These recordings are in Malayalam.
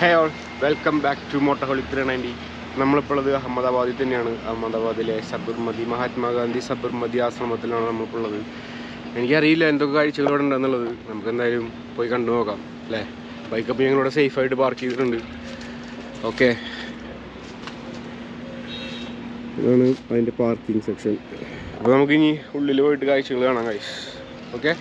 Hey all welcome back to motoholic 390. നമ്മളിപ്പോൾ ഉള്ളത് അഹമ്മദാബാദിൽ തന്നെയാണ്. അഹമ്മദാബാദിലെ സബർമതി മഹാത്മാഗാന്ധി സബർമതി ആശ്രമത്തിലാണ് നമ്മളിപ്പോൾ ഉള്ളത്. എനിക്കറിയില്ല എന്തൊക്കെ കാഴ്ചകൾ ഇവിടെ ഉണ്ടെന്നുള്ളത്. നമുക്ക് എന്തായാലും പോയി കണ്ടു നോക്കാം അല്ലേ. ബൈക്കപ്പ് ഞങ്ങളിവിടെ സേഫായിട്ട് പാർക്ക് ചെയ്തിട്ടുണ്ട്. ഓക്കെ, ഇതാണ് അതിൻ്റെ പാർക്കിംഗ് സെക്ഷൻ. അപ്പോൾ നമുക്കിനി ഉള്ളിൽ പോയിട്ട് കാഴ്ചകൾ കാണാം ഗൈസ്. ഓക്കെ,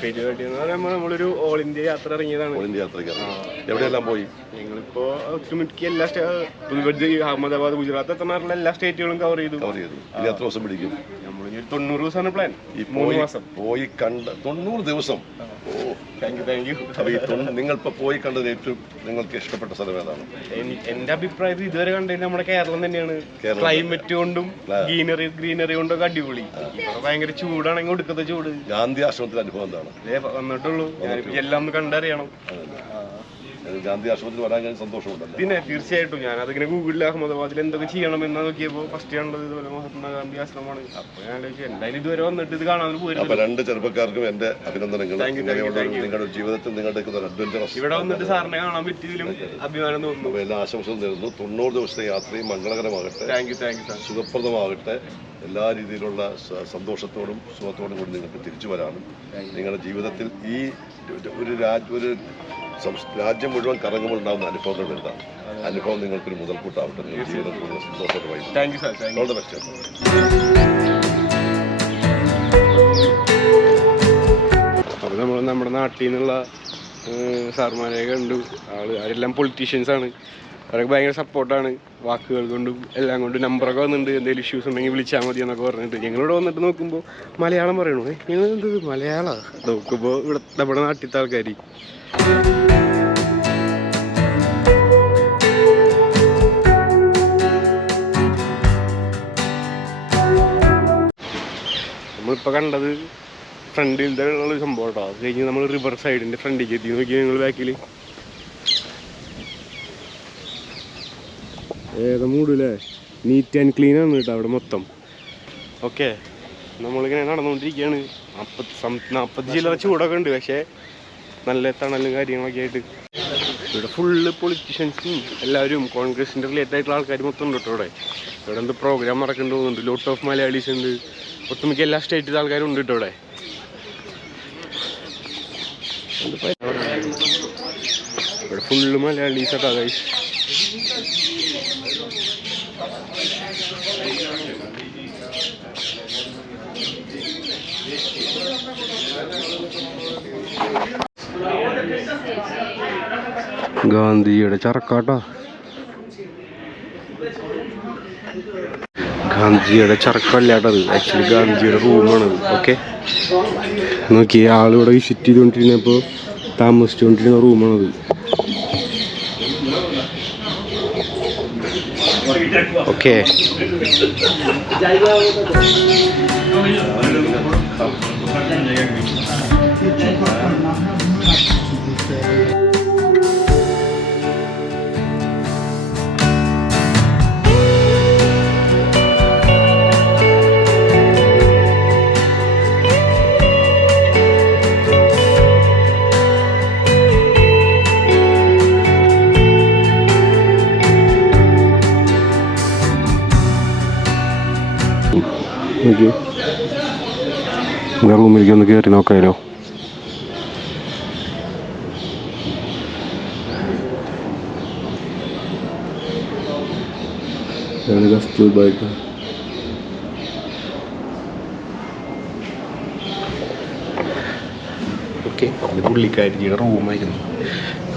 പരിപാടി എന്ന് പറയുമ്പോൾ നമ്മളൊരു ഓൾ ഇന്ത്യ യാത്ര ഇറങ്ങിയതാണ്. എവിടെയെല്ലാം പോയി? ഞങ്ങളിപ്പോ ഒട്ടുമിക്ക എല്ലാ അഹമ്മദാബാദ്, ഗുജറാത്ത് എത്തുന്ന എല്ലാ സ്റ്റേറ്റുകളും കവർ ചെയ്തു. എത്ര ദിവസം പിടിക്കും? നമ്മളൊരു 90 ദിവസമാണ് പ്ലാൻ. 3 മാസം പോയി കണ്ട 90 ദിവസം. Thank you. നിങ്ങൾ ഇപ്പൊ പോയി കണ്ടത് ഏറ്റവും നിങ്ങൾക്ക് ഇഷ്ടപ്പെട്ട സ്ഥലം ഏതാണ്? എന്റെ അഭിപ്രായത്തിൽ ഇതുവരെ കണ്ടത് നമ്മുടെ കേരളം തന്നെയാണ്. ക്ലൈമറ്റ് കൊണ്ടും ഗ്രീനറി കൊണ്ടും അടിപൊളി. ഭയങ്കര ചൂടാണെങ്കിൽ ഒടുക്കത്തെ ചൂട്. ഗാന്ധി ആശ്രമത്തിന്റെ അനുഭവം എന്താണ്? വന്നിട്ടുള്ളൂ, എല്ലാം ഒന്ന് കണ്ടറിയണം. ഗാന്ധി ആശ്രമത്തിൽ വരാൻ കഴിഞ്ഞ സന്തോഷമുണ്ടല്ലോ. പിന്നെ തീർച്ചയായിട്ടും ഞാൻ അതിങ്ങനെ ഗൂഗിളിൽ അഹമ്മദാബാദിൽ എന്തൊക്കെ ചെയ്യണം എന്ന് നോക്കിയപ്പോൾ ഫസ്റ്റ് കാണുന്നത് ഇതുപോലെ മഹാത്മാഗാന്ധി ആശ്രമമാണ്. അപ്പൊ ഞാൻ എന്തായാലും ഇതുവരെ വന്നിട്ട് ഇത് കാണാൻ പോയിരുന്നു. അപ്പൊ 2 ചെറുപ്പക്കാർക്കും എന്റെ അഭിനന്ദനങ്ങൾ. നിങ്ങളുടെ ജീവിതത്തിൽ നിങ്ങളുടെ അഡ്വഞ്ചറസ് ഇവിടെ വന്നിട്ട് സാറിനെ കാണാൻ പറ്റിയതിലും അഭിമാനം തോന്നുന്നു. അപ്പൊ എല്ലാ ആശംസകളും നേരുന്നു. 90 ദിവസത്തെ യാത്രയും മംഗളകരമാകട്ടെ, സുഖപ്രദമാകട്ടെ. എല്ലാ രീതിയിലുള്ള സന്തോഷത്തോടും സുഖത്തോടും കൂടി നിങ്ങൾക്ക് തിരിച്ചു വരാനും നിങ്ങളുടെ ജീവിതത്തിൽ ഈ ഒരു രാജ്യം മുഴുവൻ കറങ്ങുമ്പോൾ ഉണ്ടാകുന്ന അനുഭവങ്ങൾ വലുതാണ്. അനുഭവം നിങ്ങൾക്കൊരു മുതൽക്കൂട്ടാവട്ടെ. നിങ്ങളുടെ ജീവിതം കൂടുതൽ സന്തോഷത്തോടെ. അപ്പോൾ നമ്മൾ നമ്മുടെ നാട്ടിൽ നിന്നുള്ള സാർമാരെ കണ്ടു. അവരെല്ലാം പൊളിറ്റീഷ്യൻസാണ്. അവരൊക്കെ ഭയങ്കര സപ്പോർട്ടാണ്, വാക്കുകൾ കൊണ്ടും എല്ലാം കൊണ്ടും. നമ്പറൊക്കെ വന്നിട്ടുണ്ട്, എന്തെങ്കിലും ഇഷ്യൂസ് ഉണ്ടെങ്കിൽ വിളിച്ചാൽ മതി എന്നൊക്കെ പറഞ്ഞിട്ട്. ഞങ്ങളിവിടെ വന്നിട്ട് നോക്കുമ്പോൾ മലയാളം പറയണു. ഞങ്ങൾ എന്തത് മലയാളമാണ് നോക്കുമ്പോൾ ഇവിടെ നമ്മുടെ നാട്ടിലത്തെ ആൾക്കാർ. നമ്മളിപ്പോൾ കണ്ടത് ഫ്രണ്ടിലത്തെ ഉള്ളൊരു സംഭവം കേട്ടോ. അത് കഴിഞ്ഞ് നമ്മൾ റിവർ സൈഡിൻ്റെ ഫ്രണ്ടിലേക്ക് എത്തി. നോക്കി ഞങ്ങൾ ബാക്കിൽ മൂടല്ലേ, നീറ്റ് ആൻഡ് ക്ലീൻ ആണ് കേട്ടോ അവിടെ മൊത്തം. ഓക്കെ, നമ്മളിങ്ങനെ നടന്നുകൊണ്ടിരിക്കുകയാണ്. 40 ചില ചൂടൊക്കെ ഉണ്ട്, പക്ഷേ നല്ല തണലും കാര്യങ്ങളൊക്കെ ആയിട്ട്. ഇവിടെ ഫുള്ള് പൊളിറ്റീഷ്യൻസും എല്ലാവരും കോൺഗ്രസിൻ്റെ റിലേറ്റഡ് ആയിട്ടുള്ള ആൾക്കാർ മൊത്തം ഉണ്ട് കേട്ടോ. ഇവിടെ എന്ത് പ്രോഗ്രാം നടക്കേണ്ടി പോകുന്നുണ്ട്. ലോട്ട് ഓഫ് മലയാളീസ് ഉണ്ട്. ഒട്ടുമിക്ക എല്ലാ സ്റ്റേറ്റിലെ ആൾക്കാരും ഉണ്ട് കേട്ടോ ഇവിടെ. ഇവിടെ ഫുള്ള് മലയാളീസ് കേട്ടോ ഗൈസ്. ഗാന്ധിയുടെ ചർക്കാട്ടോ, ഗാന്ധിയുടെ ചർക്കല്ലാട്ടത്. ആക്ച്വലി ഗാന്ധിയുടെ റൂമാണത്. ഓക്കെ, നോക്കി ആളിവിടെ വിസിറ്റ് ചെയ്തുകൊണ്ടിരുന്നപ്പോൾ താമസിച്ചുകൊണ്ടിരുന്ന റൂമാണത്. ഓക്കെ, റൂമിലേക്ക് ഒന്ന് കയറി നോക്കാമല്ലോ. കസ്തൂർബായ്ക്ക് ഓക്കെ, ഇത് പുള്ളിക്കാരിയുടെ റൂമായിരുന്നു.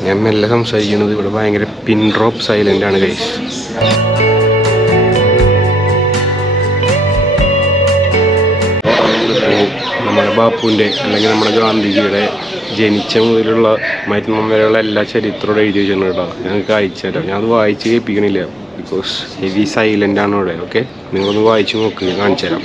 ഞാൻ മെല്ലെ സംസാരിക്കുന്നത്. ഇവിടെ ഭയങ്കര പിൻ ഡ്രോപ്പ് സൈലൻ്റ് ആണ് ഗൈസ്. നമ്മുടെ ബാപ്പുവിൻ്റെ അല്ലെങ്കിൽ നമ്മുടെ ഗാന്ധിജിയുടെ ജനിച്ച മുതലുള്ള മരണം വരെയുള്ള എല്ലാ ചരിത്രവും എഴുതി വെച്ചിട്ടുണ്ട് കേട്ടോ. ഞങ്ങൾക്ക് അയച്ചു തരാം. ഞാനത് വായിച്ച് കേൾപ്പിക്കണില്ല. ബിക്കോസ് ഹെവി സൈലൻ്റ് ആണ് ഇവിടെ. ഓക്കെ, നിങ്ങളൊന്ന് വായിച്ച് നോക്ക്, കാണിച്ചു തരാം.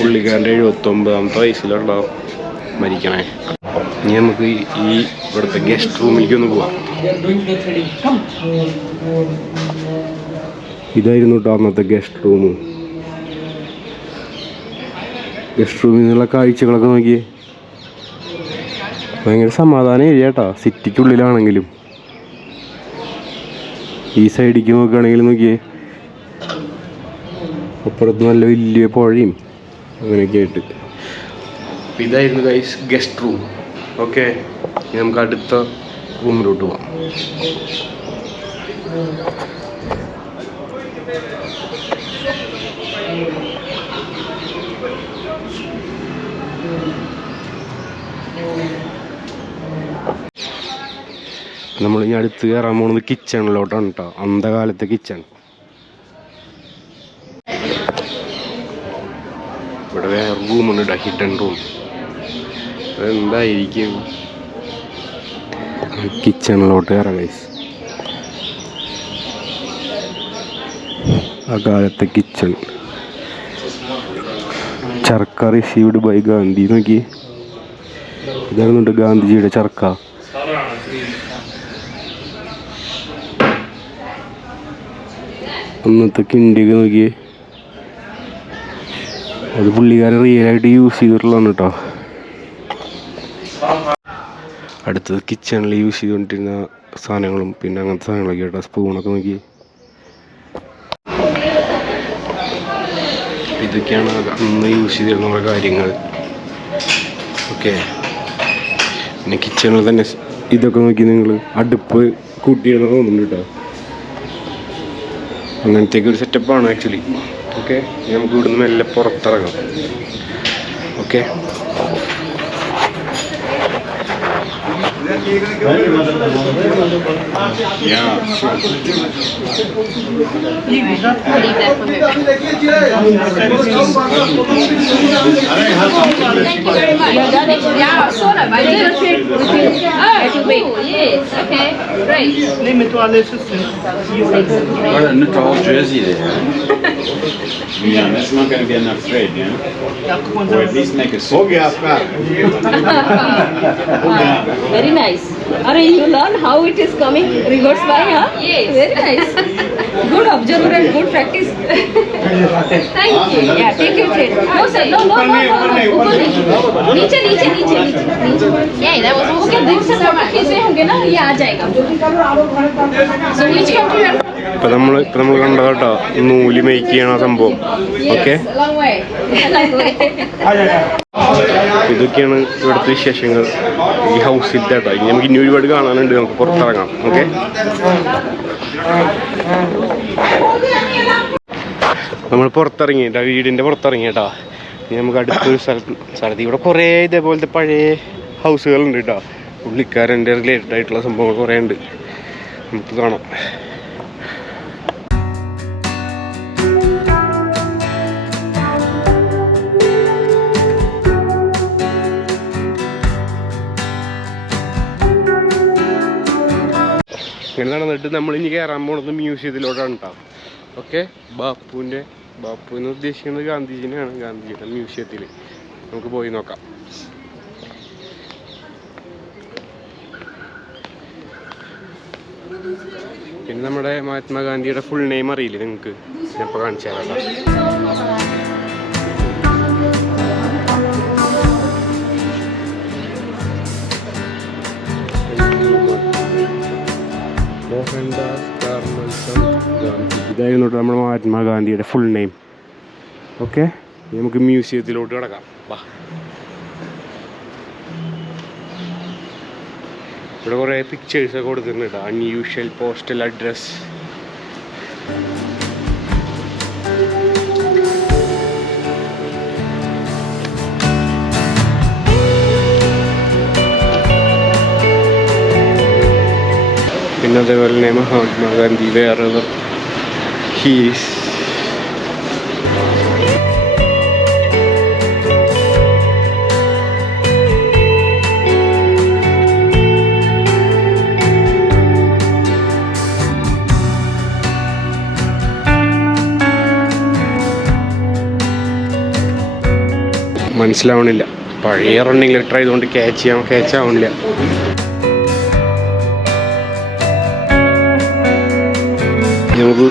പുള്ളിക്കാരൻ്റെ 79ാമത്തെ വയസ്സിലുണ്ടാവും മരിക്കണേ. ഇനി നമുക്ക് ഈ ഇവിടുത്തെ ഗസ്റ്റ് റൂമിലേക്ക് ഒന്ന് പോവാം. ഇതായിരുന്നു കേട്ടോ അന്നത്തെ ഗസ്റ്റ് റൂം. ഗസ്റ്റ് റൂമിൽ നിന്നുള്ള കാഴ്ചകളൊക്കെ നോക്കിയേ. ഭയങ്കര സമാധാനം ഏരിയ കേട്ടോ, സിറ്റിക്കുള്ളിലാണെങ്കിലും. ഈ സൈഡിലേക്ക് നോക്കുകയാണെങ്കിൽ നോക്കിയേ, അപ്പുറത്ത് നല്ല വലിയ പുഴയും അങ്ങനെയൊക്കെ ആയിട്ട്. അപ്പം ഇതായിരുന്നു ഗൈസ് ഗസ്റ്റ് റൂം. ഓക്കെ, നമുക്ക് അടുത്ത റൂമിലോട്ട് പോവാം. നമ്മൾ ഇനി അടുത്ത് കയറാൻ പോകുന്നത് കിച്ചണിലോട്ടാണ് കേട്ടോ. അന്ധകാലത്തെ കിച്ചൺ. ഇവിടെ വേറെ റൂമുണ്ട് കേട്ടോ, ഹിഡൻ റൂം. അതെന്തായിരിക്കും? കിച്ചണിലോട്ട് കയറാം ഗൈസ്. ആ കാലത്തെ kitchen. Charkha received by Gandhi. നോക്കി, ഇതായിരുന്നുണ്ട് ഗാന്ധിജിയുടെ ചർക്ക. അന്നത്തെ കിണ്ടിയൊക്കെ നോക്കിയേ, അത് പുള്ളിക്കാരൻ റിയലായിട്ട് യൂസ് ചെയ്തിട്ടുള്ളതാണ് കേട്ടോ. അടുത്തത് കിച്ചണിൽ യൂസ് ചെയ്തുകൊണ്ടിരുന്ന സാധനങ്ങളും പിന്നെ അങ്ങനത്തെ സാധനങ്ങളൊക്കെ കേട്ടോ. സ്പൂണൊക്കെ നോക്കി, ഇതൊക്കെയാണ് അന്ന് യൂസ് ചെയ്തിരുന്ന കാര്യങ്ങൾ. ഓക്കെ, പിന്നെ കിച്ചണിൽ തന്നെ ഇതൊക്കെ നോക്കി നിങ്ങൾ അടുപ്പ് കൂട്ടിയിടുന്ന തോന്നുന്നുണ്ട് കേട്ടോ. അങ്ങനത്തേക്ക് ഒരു സെറ്റപ്പാണ് ആക്ച്വലി. ഓക്കെ, നമുക്ക് ഇവിടുന്ന് മെല്ലെ പുറത്തിറങ്ങാം. Okay, What a tall jersey there. Yeah, that's not going to be enough thread, yeah? Or at least make a suit. Very nice. Are you learn how it is coming reverse by, huh? Yes. Very nice. Good observer and good practice. Thank you. Yeah, take your chair. No sir, no. ऊपर नहीं. नीचे. Yeah, that was okay. दूसरे पॉकेट से होंगे ना, ये आ जाएगा. So which country are? ഇപ്പം നമ്മൾ കണ്ടത് കേട്ടോ, നൂല് മേക്ക് ചെയ്യണ സംഭവം. Okay, Long way. ഇതൊക്കെയാണ് ഇവിടുത്തെ വിശേഷങ്ങൾ ഈ ഹൗസിലത്തെ കേട്ടോ. ഇനി നമുക്ക് ഇനി ഒരുപാട് കാണാനുണ്ട്, നമുക്ക് പുറത്തിറങ്ങാം. ഓക്കെ, നമ്മൾ പുറത്തിറങ്ങി കേട്ടോ, വീടിൻ്റെ പുറത്തിറങ്ങി കേട്ടോ. ഇനി നമുക്ക് അടുത്തൊരു സ്ഥലത്ത് ഇവിടെ കുറേ ഇതേപോലത്തെ പഴയ ഹൗസുകളുണ്ട് കേട്ടോ. പുള്ളിക്കാരൻ്റെ റിലേറ്റഡ് ആയിട്ടുള്ള സംഭവങ്ങൾ കുറേ ഉണ്ട്, നമുക്ക് കാണാം. ഇങ്ങനെ നടന്നിട്ട് നമ്മൾ ഇനി കയറാൻ പോകുന്നത് മ്യൂസിയത്തിലോട്ടാണ് കേട്ടോ. ഓക്കെ, ബാപ്പു എന്ന് ഉദ്ദേശിക്കുന്നത് ഗാന്ധിജിനെയാണ്. ഗാന്ധിജിയുടെ മ്യൂസിയത്തിൽ നമുക്ക് പോയി നോക്കാം. പിന്നെ നമ്മുടെ മഹാത്മാഗാന്ധിയുടെ ഫുൾ നെയിം അറിയില്ലേ നിങ്ങൾക്ക്? ഞാൻ ഇപ്പോൾ കാണിച്ചു തരാം. മോഹൻദാസ് കരംചന്ദ് ഗാന്ധി. ഇതായിരുന്നു നമ്മുടെ മഹാത്മാഗാന്ധിയുടെ ഫുൾ നെയിം. ഓക്കെ, നമുക്ക് മ്യൂസിയത്തിലോട്ട് കിടക്കാം. വാ, ഇവിടെ കുറേ പിക്ചേഴ്സൊക്കെ കൊടുക്കുന്നുണ്ട്. Unusual postal address. അതേപോലെ തന്നെ മഹാത്മാഗാന്ധി വേറെ ഹീസ് മനസ്സിലാവണില്ല. പഴയ റണ്ണിങ് ലെറ്റർ ആയതുകൊണ്ട് ക്യാച്ച് ആവണില്ല. നമുക്ക്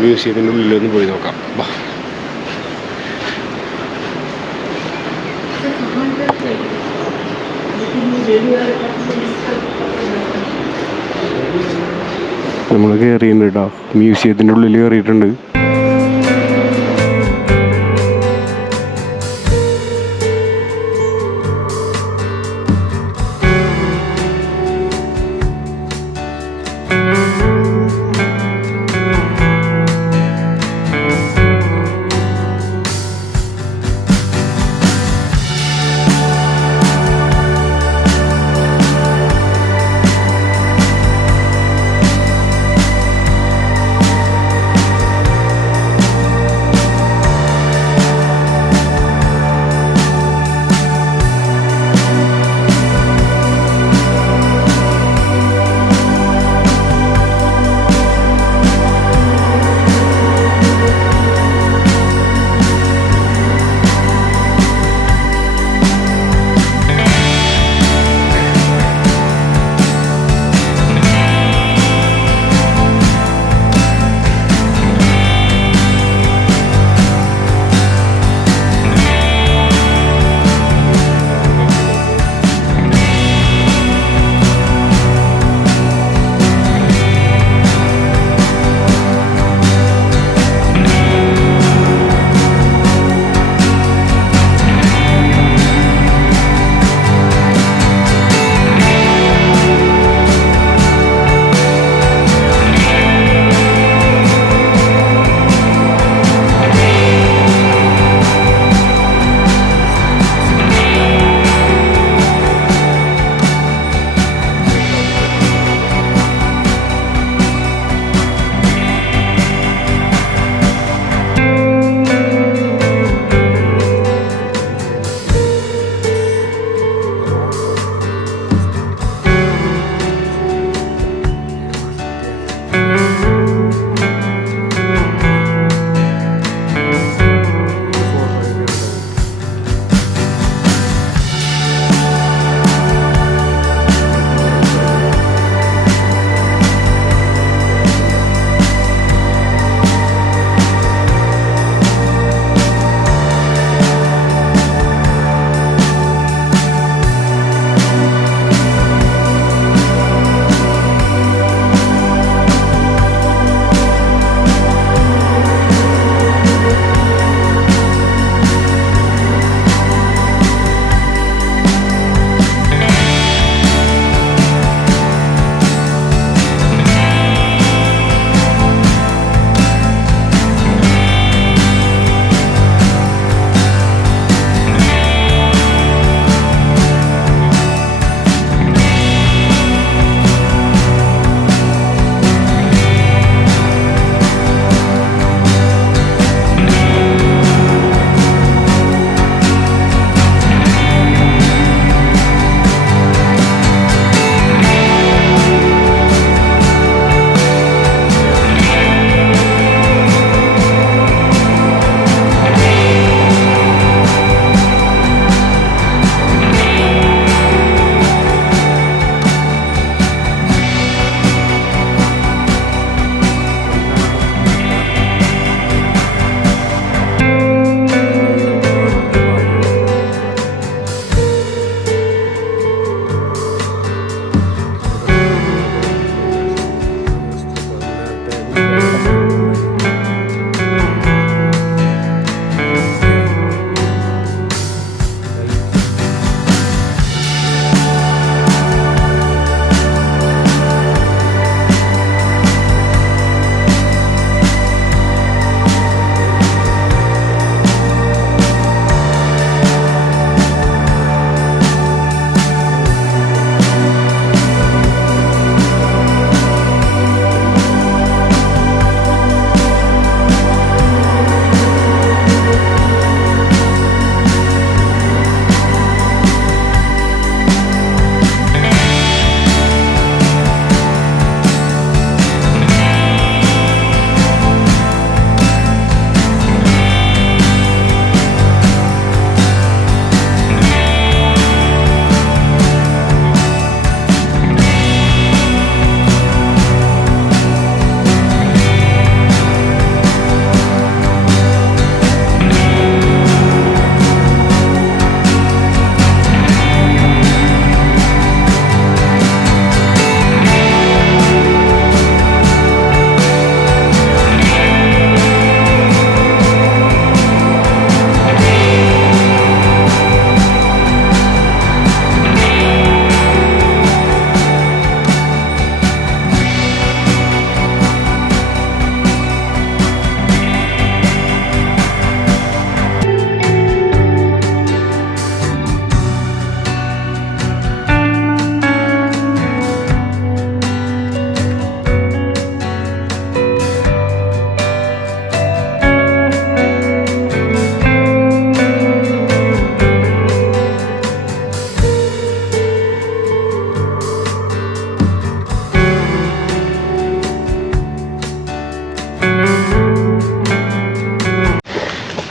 മ്യൂസിയത്തിൻ്റെ ഉള്ളിലൊന്ന് പോയി നോക്കാം. വാ. നമ്മൾ കയറിയിട്ടുണ്ട് കേട്ടോ, മ്യൂസിയത്തിൻ്റെ ഉള്ളിൽ കയറിയിട്ടുണ്ട്.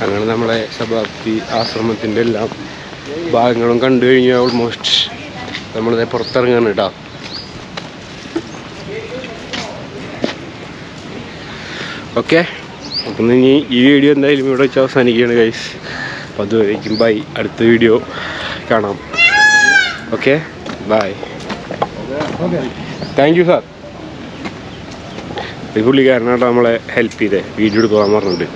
അങ്ങനെ നമ്മളെ ശബാബ്ദി ആശ്രമത്തിൻ്റെ എല്ലാം ഭാഗങ്ങളും കണ്ടു കഴിഞ്ഞാൽ ഓൾമോസ്റ്റ് നമ്മളിത് പുറത്തിറങ്ങാൻ കേട്ടോ. ഓക്കെ, അപ്പം ഇനി ഈ വീഡിയോ എന്തായാലും ഇവിടെ വെച്ച് അവസാനിക്കുകയാണ് ഗൈസ്. അപ്പോൾ അതുവരേക്കും ബൈ, അടുത്ത വീഡിയോ കാണാം. Okay, bye. Thank you sir. ഈ പുള്ളിക്കാരനായിട്ട് നമ്മളെ ഹെൽപ്പ് ചെയ്തേ, വീഡിയോ എടുക്കാൻ പറഞ്ഞിട്ട്.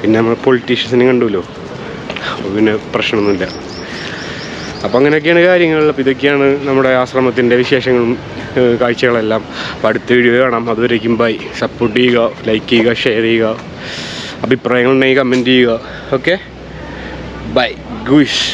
പിന്നെ നമ്മൾ പൊളിറ്റീഷ്യൻസിനെ കണ്ടുല്ലോ, അപ്പോൾ പിന്നെ പ്രശ്നമൊന്നുമില്ല. അപ്പോൾ അങ്ങനെയൊക്കെയാണ് കാര്യങ്ങൾ. അപ്പോൾ ഇതൊക്കെയാണ് നമ്മുടെ ആശ്രമത്തിൻ്റെ വിശേഷങ്ങളും കാഴ്ചകളെല്ലാം. അപ്പോൾ അടുത്ത വീഡിയോ കാണാം. അതുവരേക്കും ബൈ. സപ്പോർട്ട് ചെയ്യുക, ലൈക്ക് ചെയ്യുക, ഷെയർ ചെയ്യുക, അഭിപ്രായങ്ങളുണ്ടെങ്കിൽ കമൻറ്റ് ചെയ്യുക. Okay, bye ഗുയിഷ്.